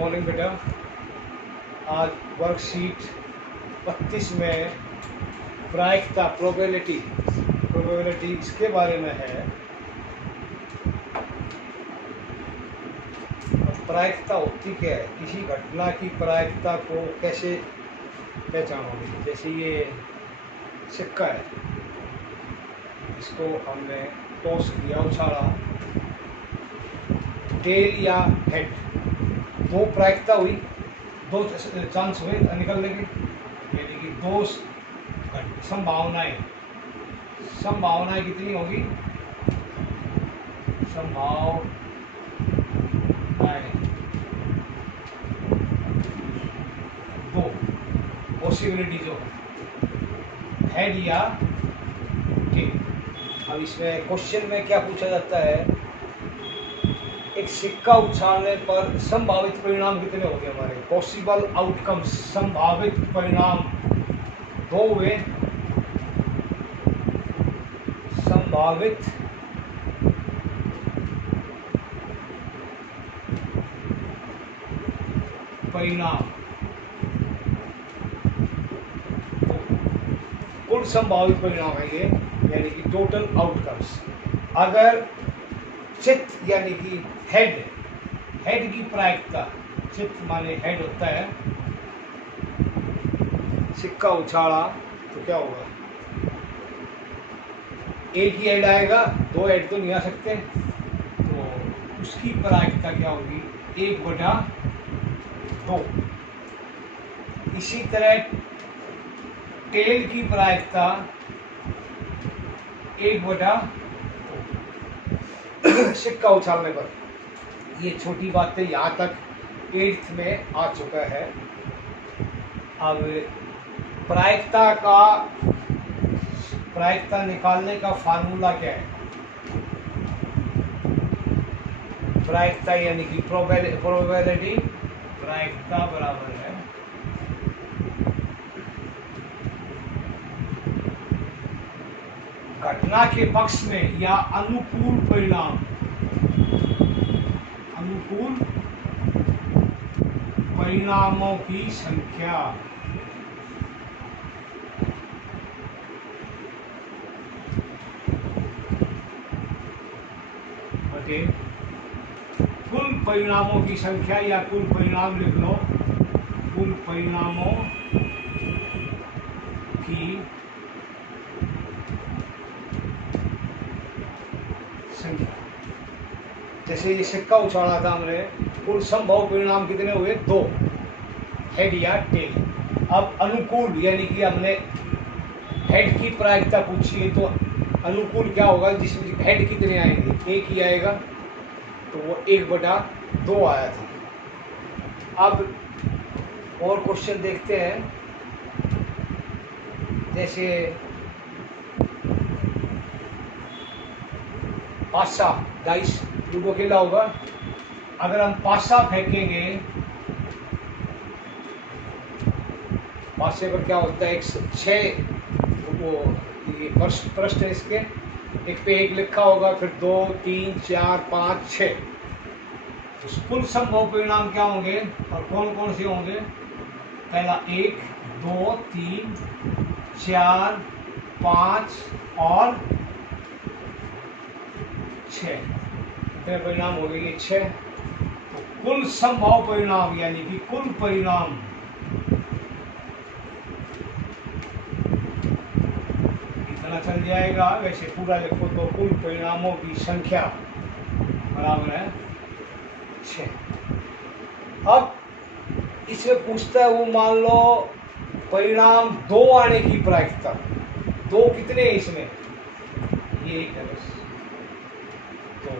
Morning बेटा। आज worksheet 32 में प्रायिकता प्रोबेबिलिटी इसके बारे में है। प्रायिकता होती क्या है, किसी घटना की प्रायिकता को कैसे पहचानोगे। जैसे ये सिक्का है, इसको हमने टॉस किया, उछाला, टेल या हेड, दो प्रायिकता हुई, दो चांस हुए निकलने के, यानी कि दो संभावनाएं कितनी होगी, संभावनाएं दो पॉसिबिलिटी जो हेड या टेल। अब इसमें क्वेश्चन में क्या पूछा जाता है, एक सिक्का उछालने पर संभावित परिणाम कितने होंगे हमारे, पॉसिबल आउटकम्स, संभावित परिणाम दो हुए, संभावित परिणाम, कुल संभावित परिणाम है ये, यानी कि टोटल आउटकम्स। अगर चित्त यानी कि हेड की प्रायिकता, चित्त माने हेड होता है, सिक्का उछाला तो क्या होगा, एक ही हेड आएगा, दो हेड तो नहीं आ सकते, तो उसकी प्रायिकता क्या होगी, 1/2। इसी तरह टेल की प्रायिकता 1/2 सिक्का उछालने पर। ये छोटी बातें यहाँ तक 8th में आ चुका है। अब प्रायिकता निकालने का फार्मूला क्या है, प्रायिकता यानी कि प्रोबेबिलिटी, प्रायिकता बराबर है घटना के पक्ष में या अनुकूल परिणामों की संख्या, ओके, कुल परिणामों की संख्या या कुल परिणाम लिख लो, कुल परिणामों की संख्या। जैसे ये सिक्का उछाला था हमने, कुल संभव परिणाम कितने हुए, 2, हेड या टेल। अब अनुकूल यानी कि हमने हेड की प्रायिकता पूछी है, तो अनुकूल क्या होगा, जिसमें हेड कितने आएंगे, एक ही आएगा, तो वो 1/2 आया था। अब और क्वेश्चन देखते हैं। जैसे पासा, डाइस, लूडो खेला होगा, अगर हम पासा फेंकेंगे, पासे पर क्या होता है, 6 वो ये प्रश्न है इसके, एक पे 1 लिखा होगा, फिर 2 3 4 5 6, कुल संभव परिणाम क्या होंगे और कौन कौन से होंगे, पहला 1 2 3 4 5 और 6, कितने परिणाम हो गए, ये 6। तो कुल संभव परिणाम यानी कि कुल परिणाम इतना चल जाएगा। वैसे पूरा लिखो तो कुल परिणामों की संख्या बराबर है 6। अब इसमें पूछता है, वो मान लो परिणाम 2 आने की प्रायिकता, 2 कितने हैं इसमें, ये एक है बस, तो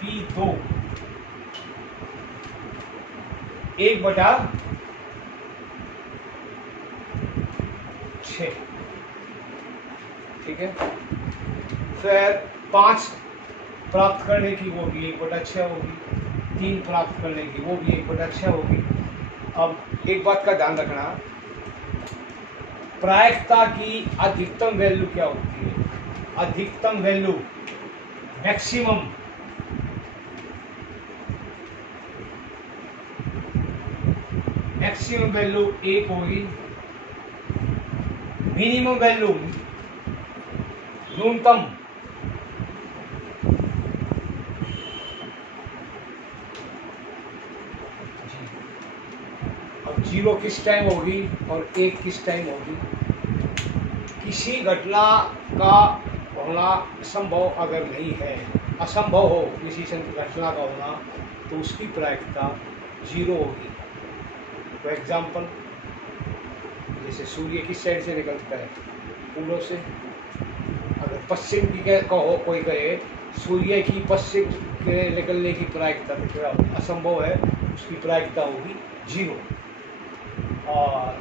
P2 1/6, ठीक है। फिर 5 प्राप्त करने की वो भी 1/6 होगी, 3 प्राप्त करने की वो भी 1/6 होगी। अब एक बात का ध्यान रखना, प्रायिकता की अधिकतम वैल्यू क्या होती है, अधिकतम वैल्यू, मैक्सिमम मैक्सिमम वैल्यू 1 होगी, मिनिमम वैल्यू न्यूनतम अब 0 किस टाइम होगी और 1 किस टाइम होगी। किसी घटना का होना संभव अगर नहीं है, असंभव हो किसी घटना का होना, तो उसकी प्रायिकता 0 होगी। फॉर एग्जाम्पल, जैसे सूर्य किस साइड से निकलता है, पूर्व से। अगर पश्चिम की कहो, कोई कहे सूर्य की पश्चिम के निकलने की प्रायिकता तो असंभव है, उसकी प्रायिकता होगी 0। और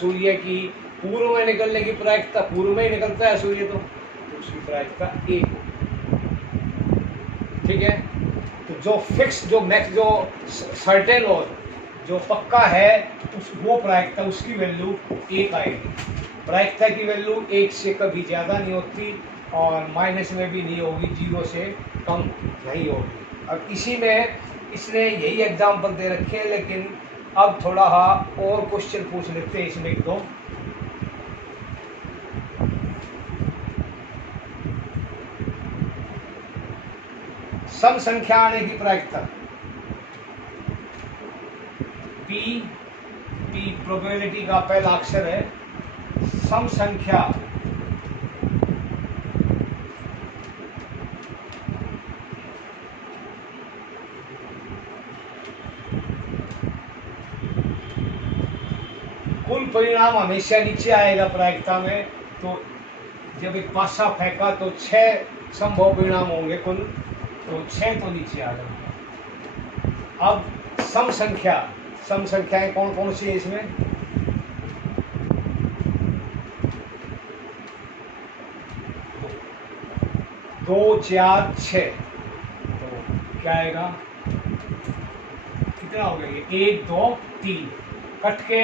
सूर्य की पूर्व में निकलने की प्रायिकता, पूर्व में ही निकलता है सूर्य, तो उसकी प्रायिकता 1 होगी। ठीक है, तो जो फिक्स, जो मैक्स, जो सर्टेन और जो पक्का है, वो प्रायिकता, उसकी वैल्यू 1 आएगी। प्रायिकता की वैल्यू 1 से कभी ज़्यादा नहीं होती और माइनस में भी नहीं होगी, 0 से कम नहीं होगी। अब इसी में इसने यही एग्जाम्पल दे रखे हैं, लेकिन अब थोड़ा और क्वेश्चन पूछ लेते हैं इसमें एक दो। सम संख्या आने की प्रायिकता पी प्रोबेबिलिटी का पहला अक्षर है। सम संख्या कुल परिणाम हमेशा नीचे आएगा प्रायिकता में। तो जब एक पासा फेंका तो 6 संभव परिणाम होंगे कुल, तो 6 तो नीचे आ जाएगा। अब सम संख्याएं कौन कौन सी है इसमें? 2, 4, 6। तो क्या आएगा, कितना हो गया ये? 1, 2, 3 कट के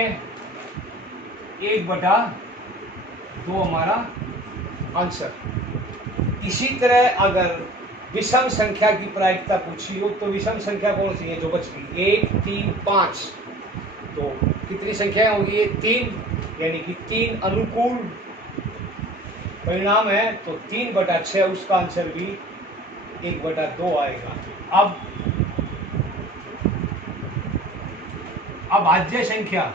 1/2 हमारा आंसर। इसी तरह अगर विषम संख्या की प्रायिकता पूछी हो, तो विषम संख्या कौन सी है जो बच गई? 1, 3, 5। तो कितनी संख्याएं होगी ये? 3, यानी कि 3 अनुकूल परिणाम है, तो 3/6 उसका आंसर भी 1/2 आएगा। अब अभाज्य संख्या,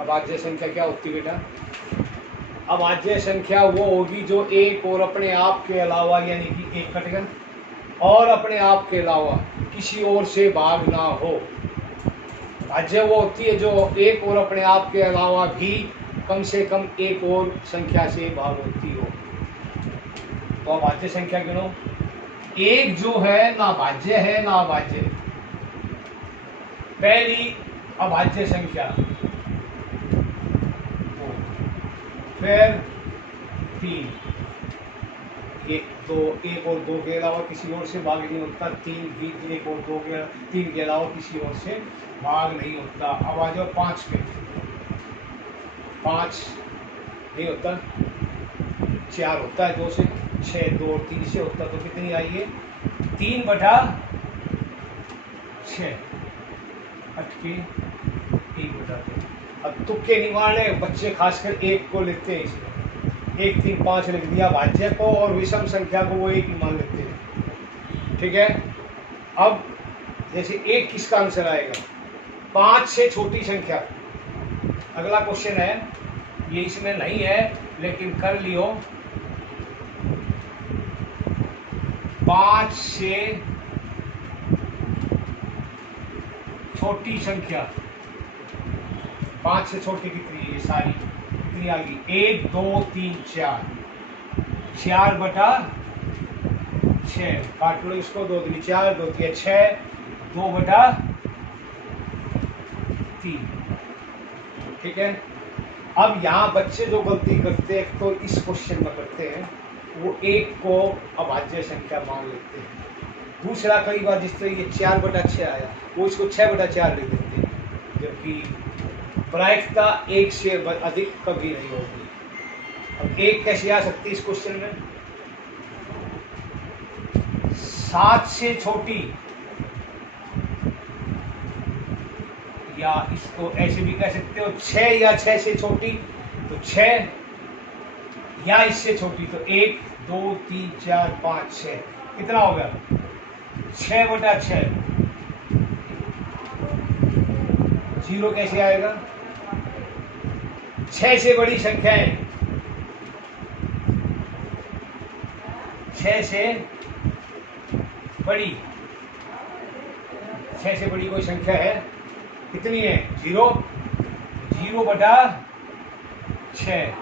अभाज्य संख्या क्या होती है बेटा? अभाज्य संख्या वो होगी जो एक और अपने आप के अलावा, यानी कि एक कट गया, और अपने आप के अलावा किसी और से भाग ना हो। भाज्य वो होती है जो एक और अपने आप के अलावा भी कम से कम एक और संख्या से भाग होती हो। तो अभाज्य संख्या गिनो। एक जो है ना भाज्य है ना अभाज्य। पहली अभाज्य संख्या, फिर 3, 1, 2, 1 और 2 के अलावा किसी और से भाग नहीं होता। 3 भी 1 और 2 के 3 के अलावा किसी और से भाग नहीं होता। अब आ जाओ 5 पे। 5 नहीं होता, 4 होता है 2 से, 6, 2 और 3 से होता। तो कितनी आई है? 3/6 अटके 1/2। अब तुक्के निवारने बच्चे खासकर 1 को लेते हैं इसमें। 1, 3, 5 लिख दिया भाज्य को, और विषम संख्या को वो 1 ही मान लेते हैं। ठीक है, अब जैसे 1 किसका आंसर आएगा? 5 से छोटी संख्या। अगला क्वेश्चन है, ये इसमें नहीं है लेकिन कर लियो। 5 से छोटी संख्या, 5 से छोटी कितनी है? ये सारी कितनी आ गई? 1, 2, 3, 4। 4/6 काट लो इसको, 2 दूनी 4, 2 3 6, 2/3। ठीक है, अब यहाँ बच्चे जो गलती करते हैं, तो इस क्वेश्चन में करते हैं, वो 1 को अभाज्य संख्या मान लेते हैं। दूसरा, कई बार जिस तरह ये 4/6 आया, वो इसको 6/4 लिख देते हैं, जबकि प्रायिकता 1 से अधिक कभी नहीं होगी। अब 1 कैसे आ सकती है इस क्वेश्चन में? 7 से छोटी, या इसको ऐसे भी कह सकते हो 6 या 6 से छोटी, तो 6 या इससे छोटी, तो 1 2 3 4 5 6, कितना हो गया 6/6। जीरो कैसे आएगा? 6 से बड़ी संख्याएं, 6 से बड़ी, 6 से बड़ी कोई संख्या है, कितनी है? 0, 0/6।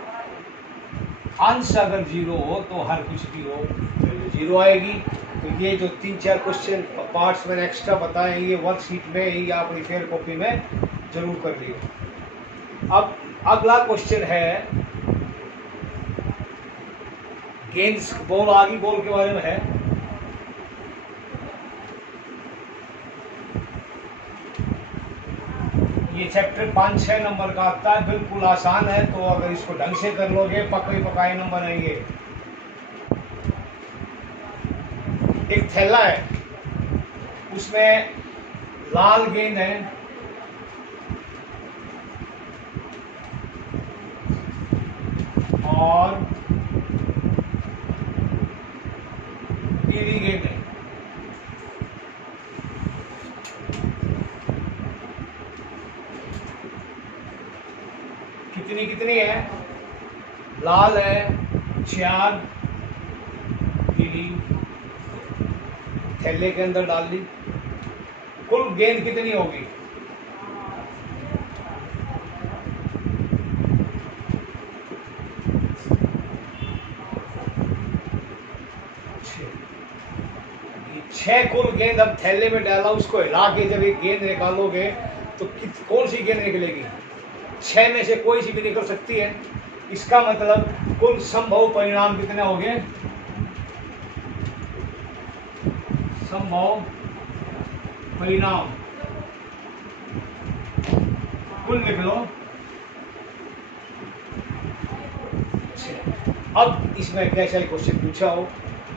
अंश अगर 0 हो तो हर कुछ भी हो तो 0 आएगी। तो ये जो 3-4 क्वेश्चन पार्ट्स मैंने एक्स्ट्रा बताए, ये वर्कशीट में ही या अपनी फेयर कॉपी में जरूर कर लियो। अब अगला क्वेश्चन है गेंद बॉल, आगे बॉल के बारे में है। ये चैप्टर 5-6 नंबर का आता है, बिल्कुल आसान है, तो अगर इसको ढंग से कर लोगे पक्के पकाए नंबर आएंगे। एक थैला है, उसमें लाल गेंद है और पीली गेंद है। कितनी कितनी है? लाल है 4, पीली थैले के अंदर डाल दी। कुल गेंद कितनी होगी? छह कुल गेंद अब थैले में डाला, उसको हिला के जब एक गेंद निकालोगे तो कौन सी गेंद निकलेगी? 6 में से कोई सी भी निकल सकती है। इसका मतलब कुल संभव परिणाम कितने हो गए? संभव परिणाम कुल लिख लो। अब इसमें कैसा क्वेश्चन पूछा हो,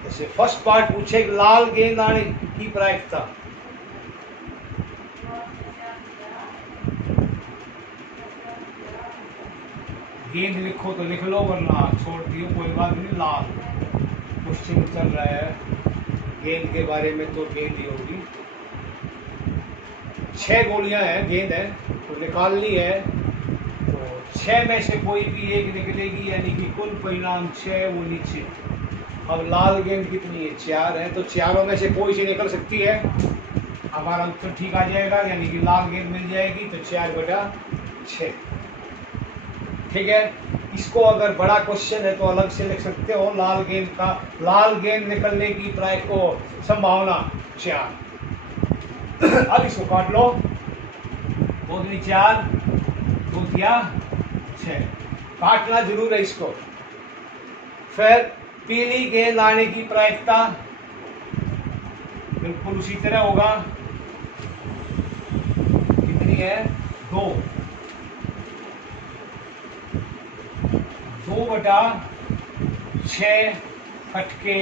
जैसे फर्स्ट पार्ट पूछे लाल गेंद आने की प्रायिकता। गेंद लिखो तो लिख लो, वरना छोड़ दियो कोई बात नहीं। लाल क्वेश्चन चल रहा है गेंद के बारे में, तो गेंद ही होगी। 6 गोलियां हैं, गेंद है तो निकालनी है, तो 6 में से कोई भी एक निकलेगी, यानी कि कुल परिणाम 6 वो नीचे। अब लाल गेंद कितनी है? 4 है, तो चारों में से कोई सी निकल सकती है। हमारा उत्तर ठीक आ जाएगा, यानी कि लाल गेंद मिल जाएगी, तो 4/6। ठीक है। इसको अगर बड़ा क्वेश्चन है तो अलग से लिख सकते हो। लाल गेंद का, लाल गेंद निकलने की संभावना 4। अब इसको काट लो, 2 दूनी 4, 2 तिया 6, काटना जरूर है इसको। फिर पीली गेंद आने की प्रायिकता बिल्कुल उसी तरह होगा, कितनी है? 2। 2/6 कटके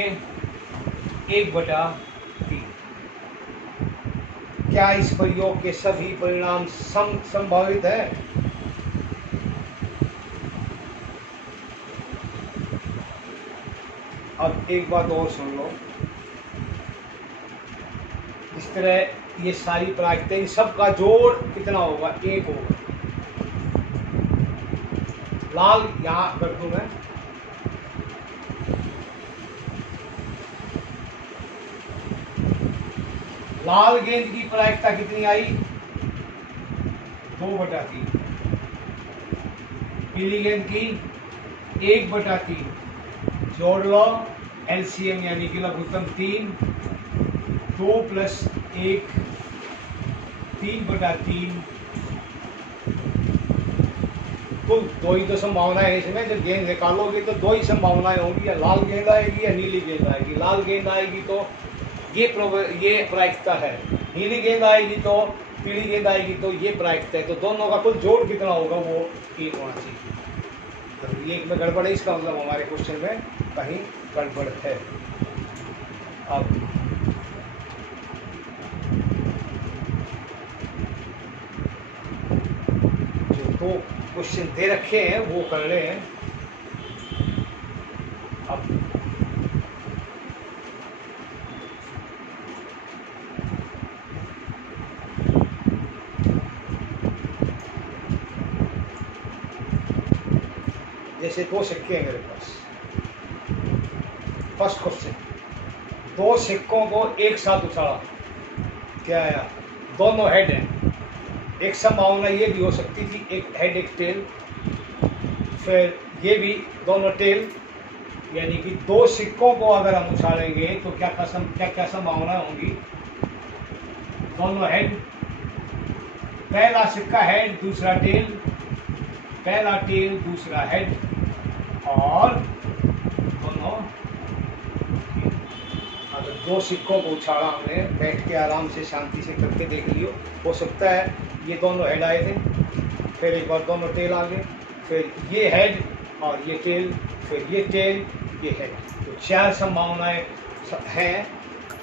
1/3। क्या इस प्रयोग के सभी परिणाम संभावित है? अब एक बात और सुन लो, इस तरह ये सारी प्रायिकताएं, इन सब का जोड़ कितना होगा? 1 होगा। लाल यहां कर दूं मैं, लाल गेंद की प्रायिकता कितनी आई? 2/3। पीली गेंद की 1/3। जोड़ लो, एलसीएम यानी कि लघुत्तम 3, 2 + 1 3/3। कुल 2 ही तो संभावनाएं है इसमें। जब गेंद निकालोगे तो 2 ही संभावनाएं होंगी, या लाल गेंद आएगी या नीली गेंद आएगी। लाल गेंद आएगी तो ये प्रायिकता है, नीली गेंद आएगी तो, पीली गेंद आएगी तो ये प्रायिकता है। तो दोनों का कुल जोड़ कितना होगा? वो 3 होना चाहिए। तो ये में गड़बड़ है, इसका मतलब हमारे क्वेश्चन में कहीं गड़बड़ है। अब दो क्वेश्चन दे रखे हैं वो कर रहे हैं। अब जैसे दो सिक्के हैं मेरे पास। फर्स्ट क्वेश्चन, दो सिक्कों को एक साथ उछाला, क्या आया? दोनों हेड हैं। एक संभावना ये भी हो सकती थी, एक हेड एक टेल, फिर ये भी दोनों टेल, यानी कि दो सिक्कों को अगर हम उछालेंगे तो क्या क्या संभावना होंगी? दोनों हेड, पहला सिक्का हेड दूसरा टेल, पहला टेल दूसरा हेड, और दोनों। अगर दो सिक्कों को उछाला हमने, बैठ के आराम से शांति से करके देख लियो, हो सकता है ये दोनों हेड आए थे, फिर एक बार दोनों टेल आ गए, फिर ये हेड और ये टेल, फिर ये टेल ये हेड। तो चार संभावनाएं हैं।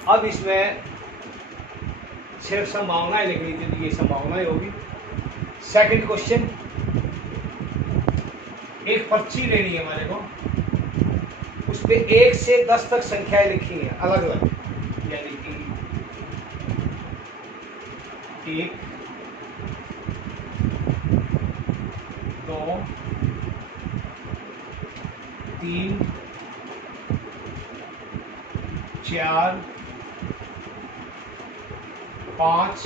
अब इसमें सिर्फ संभावनाएं लिखनी थी, तो ये संभावनाएं होगी। सेकंड क्वेश्चन, एक पर्ची लेनी है हमारे को, उस पे 1 से 10 तक संख्याएं लिखी हैं अलग अलग, यानी कि 1 2 3 4 5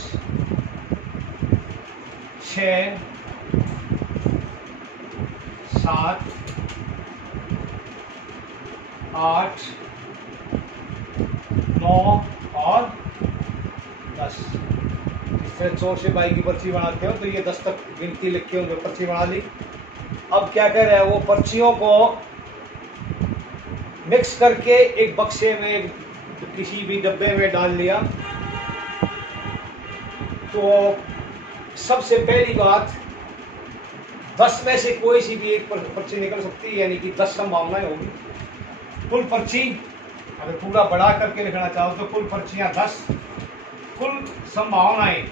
6 7 8 9 और 10। इस तरह 4 से बाई की पर्ची बनाते हो तो ये 10 तक गिनती लिख के उन्होंने पर्ची बना ली। अब क्या कर रहे हैं, वो पर्चियों को मिक्स करके एक बक्से में किसी भी डब्बे में डाल लिया। तो सबसे पहली बात, 10 में से कोई सी भी एक पर्ची निकल सकती है, यानी कि 10 संभावनाएं होगी। कुल पर्ची अगर पूरा बढ़ा करके लिखना चाहो तो कुल पर्चियां 10, कुल संभावनाएं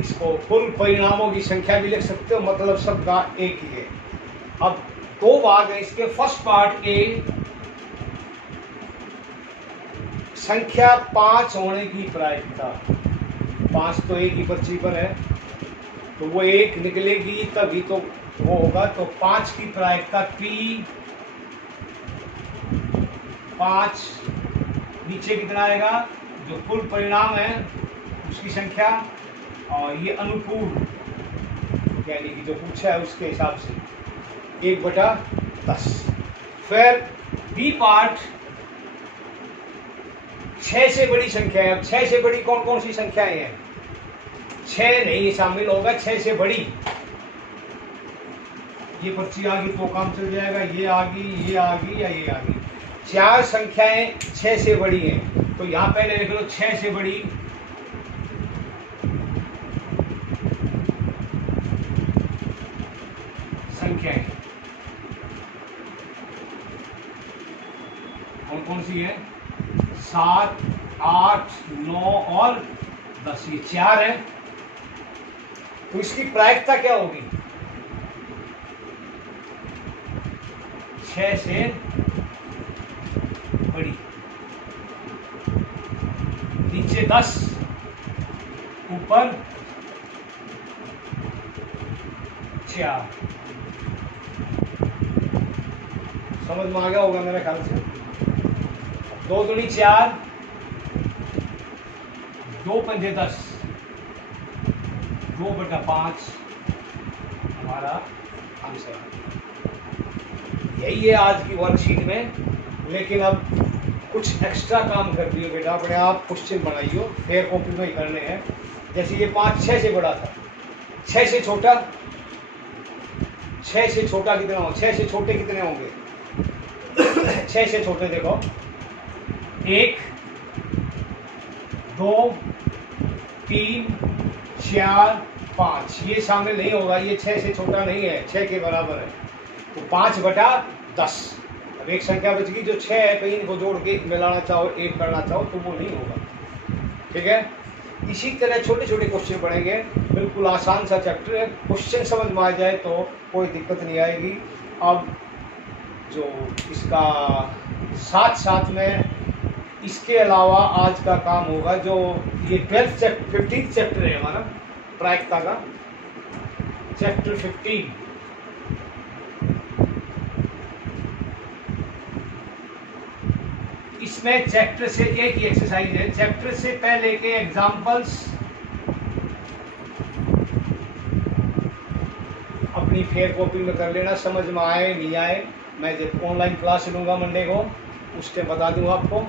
इसको कुल परिणामों की संख्या भी लिख सकते हो, मतलब सबका एक ही है। अब दो भाग है इसके। फर्स्ट पार्ट ए, संख्या 5 होने की प्रायिकता। 5 तो एक ही पर्ची पर है, तो वो एक निकलेगी तभी तो वो होगा। तो 5 की प्रायिकता P 5, नीचे कितना आएगा? जो कुल परिणाम है उसकी संख्या, और ये अनुकूल यानी कि जो पूछा है उसके हिसाब से 1/10। फिर बी पार्ट, 6 से बड़ी संख्या है। अब 6 से बड़ी कौन कौन सी संख्याएं हैं? 6 नहीं शामिल होगा, 6 से बड़ी। ये पर्ची आ गई तो काम चल जाएगा, ये आ गई, ये आ गई या ये आ गई। 4 संख्याएं 6 से बड़ी हैं, तो यहां पहले लिख लो 6 से बड़ी संख्याएं कौन कौन सी है? 7, 8, 9 और 10, ये 4 है। तो इसकी प्रायिकता क्या होगी? 6 से बड़ी, नीचे 10, ऊपर 4। समझ में आ गया होगा मेरे ख्याल से। 2 दूनी 4, 2 पंजे 10, 2/5 हमारा आंसर। यही है आज की वर्कशीट में, लेकिन अब कुछ एक्स्ट्रा काम कर दियो बेटा, अपने आप क्वेश्चन बनाइयो, फेयर कॉपी में ही करने हैं। जैसे ये 5 6 से बड़ा था, 6 से छोटा, 6 से छोटा कितना हो? 6 से छोटे कितने होंगे? 6 से छोटे देखो, 1 2 3 4 5, ये शामिल नहीं होगा, ये 6 से छोटा नहीं है, 6 के बराबर है। तो 5/10 अब एक संख्या बच गई जो 6 है, कहीं इनको जोड़ के मिलाना चाहो, एक करना चाहो तो वो नहीं होगा। ठीक है, इसी तरह छोटे छोटे क्वेश्चन पढ़ेंगे, बिल्कुल आसान सा चैप्टर है, क्वेश्चन समझ में आ जाए तो कोई दिक्कत नहीं आएगी। अब जो इसका साथ साथ में इसके अलावा आज का काम होगा, जो ये 15th चैप्टर है हमारा प्रायिकता का, चैप्टर 15। इसमें चैप्टर से एक ही एक्सरसाइज है, चैप्टर से पहले के एग्जाम्पल्स अपनी फेयर कॉपी में कर लेना, समझ में आए नहीं आए मैं जब ऑनलाइन क्लास लूँगा मंडे को उसके बता दूँ आपको।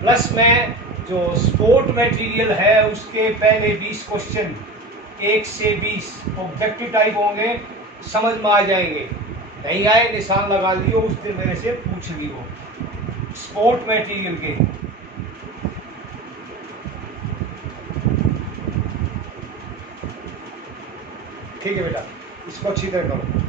प्लस में जो स्पोर्ट मटेरियल है उसके पहले 20 क्वेश्चन 1 से 20 ऑब्जेक्टिव टाइप होंगे, समझ में आ जाएंगे, नहीं आए निशान लगा लियो, उस दिन मेरे से पूछ लियो स्पोर्ट मटेरियल के। ठीक है बेटा, इसको अच्छी तरह करो।